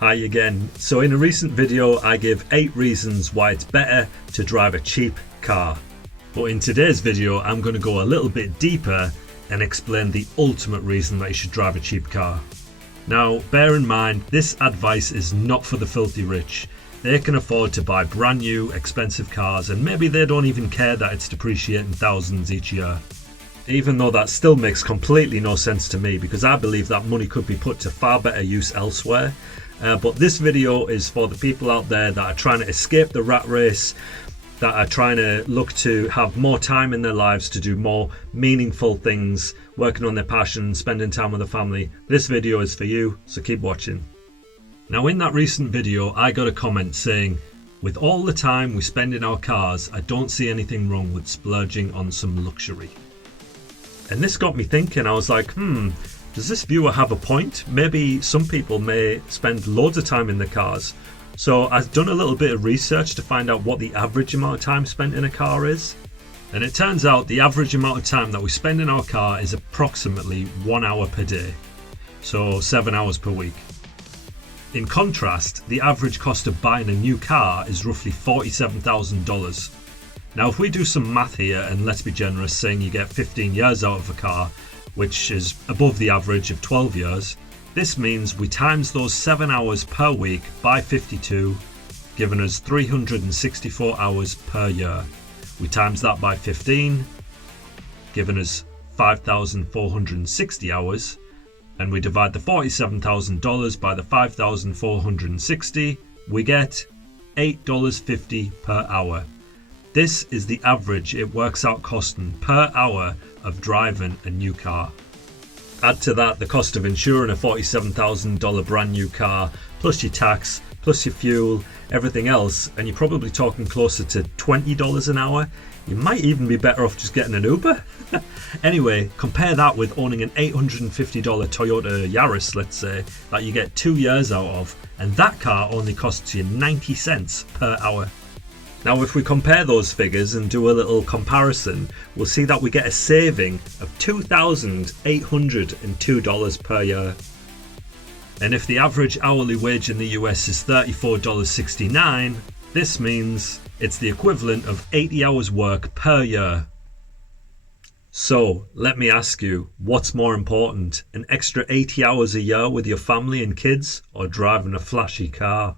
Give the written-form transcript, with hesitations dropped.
Hi again. So in a recent video I gave 8 reasons why it's better to drive a cheap car. But in today's video I'm going to go a little bit deeper and explain the ultimate reason that you should drive a cheap car. Now bear in mind, this advice is not for the filthy rich. They can afford to buy brand new expensive cars and maybe they don't even care that it's depreciating thousands each year. Even though that still makes completely no sense to me, because I believe that money could be put to far better use elsewhere. But this video is for the people out there that are trying to escape the rat race, that are trying to look to have more time in their lives to do more meaningful things, working on their passion, spending time with their family. This video is for you, so keep watching. Now in that recent video I got a comment saying, with all the time we spend in our cars, I don't see anything wrong with splurging on some luxury. And this got me thinking. I was like, does this viewer have a point? Maybe some people may spend loads of time in their cars. So I've done a little bit of research to find out what the average amount of time spent in a car is. And it turns out the average amount of time that we spend in our car is approximately 1 hour per day. So 7 hours per week. In contrast, the average cost of buying a new car is roughly $47,000. Now if we do some math here, and let's be generous, saying you get 15 years out of a car, which is above the average of 12 years, this means we times those 7 hours per week by 52, giving us 364 hours per year. We times that by 15, giving us 5,460 hours, and we divide the $47,000 by the 5,460, we get $8.50 per hour. This is the average it works out costing per hour of driving a new car. Add to that the cost of insuring a $47,000 brand new car, plus your tax, plus your fuel, everything else, and you're probably talking closer to $20 an hour. You might even be better off just getting an Uber. Anyway, compare that with owning an $850 Toyota Yaris, let's say, that you get 2 years out of, and that car only costs you 90 cents per hour. Now if we compare those figures and do a little comparison, we'll see that we get a saving of $2,802 per year. And if the average hourly wage in the US is $34.69, this means it's the equivalent of 80 hours work per year. So let me ask you, what's more important, an extra 80 hours a year with your family and kids, or driving a flashy car?